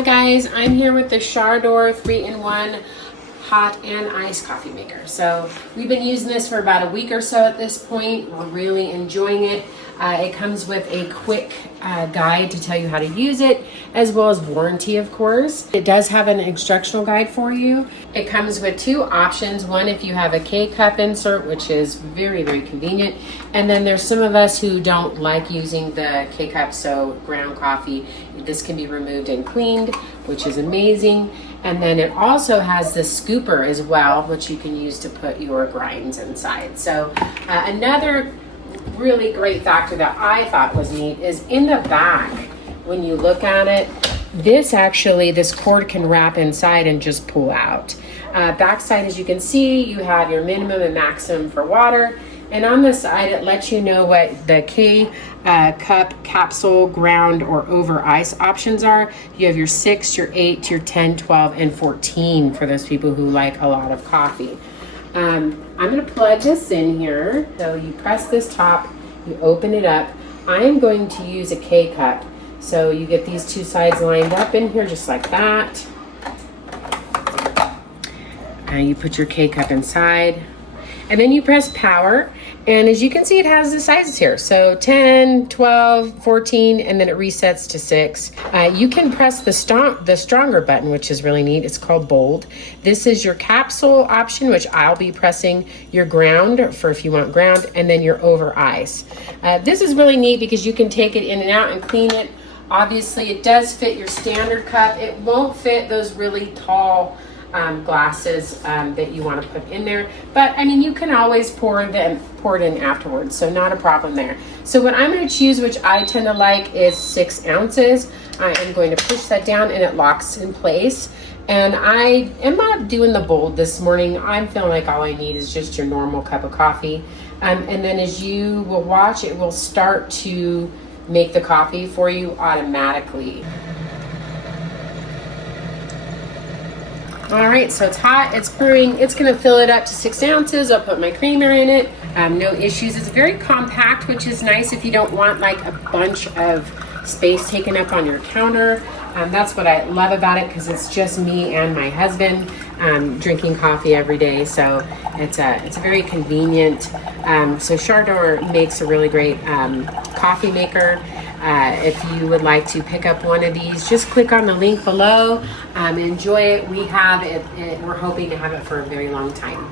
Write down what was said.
Hi guys, I'm here with the Chardor 3-in-1 hot and iced coffee maker. So we've been using this for about a week or so at this point. We're really enjoying it. It comes with a quick guide to tell you how to use it, as well as warranty, of course. It does have an instructional guide for you. It comes with two options. One, if you have a K-cup insert, which is very, very convenient. And then there's some of us who don't like using the K-cup, so ground coffee. This can be removed and cleaned, which is amazing. And then it also has the scooper as well, which you can use to put your grinds inside. So another really great factor that I thought was neat is in the back, when you look at it, this cord can wrap inside and just pull out. Backside, as you can see, you have your minimum and maximum for water. And on the side, it lets you know what the K-cup, capsule, ground, or over ice options are. You have your 6, your 8, your 10, 12, and 14 for those people who like a lot of coffee. I'm going to plug this in here. So you press this top, you open it up. I am going to use a K-cup. So you get these two sides lined up in here just like that. And you put your K-cup inside. And then you press power, and as you can see, it has the sizes here. So 10, 12, 14, and then it resets to 6. You can press the stronger button, which is really neat. It's called bold. This is your capsule option, which I'll be pressing, your ground for if you want ground, and then your over ice. This is really neat because you can take it in and out and clean it. Obviously, it does fit your standard cup. It won't fit those really tall glasses that you want to put in there, but I mean, you can always pour it in afterwards, so not a problem there. So what I'm going to choose, which I tend to like, is 6 ounces. I am going to push that down and it locks in place. And I am not doing the bold this morning. I'm feeling like all I need is just your normal cup of coffee, and then as you will watch, it will start to make the coffee for you automatically. All right, so it's hot, it's brewing. It's gonna fill it up to 6 ounces. I'll put my creamer in it, no issues. It's very compact, which is nice if you don't want like a bunch of space taken up on your counter. That's what I love about it, because it's just me and my husband drinking coffee every day. So it's a very convenient. So Chardor makes a really great coffee maker. If you would like to pick up one of these, just click on the link below. Enjoy it. We have it. We're hoping to have it for a very long time.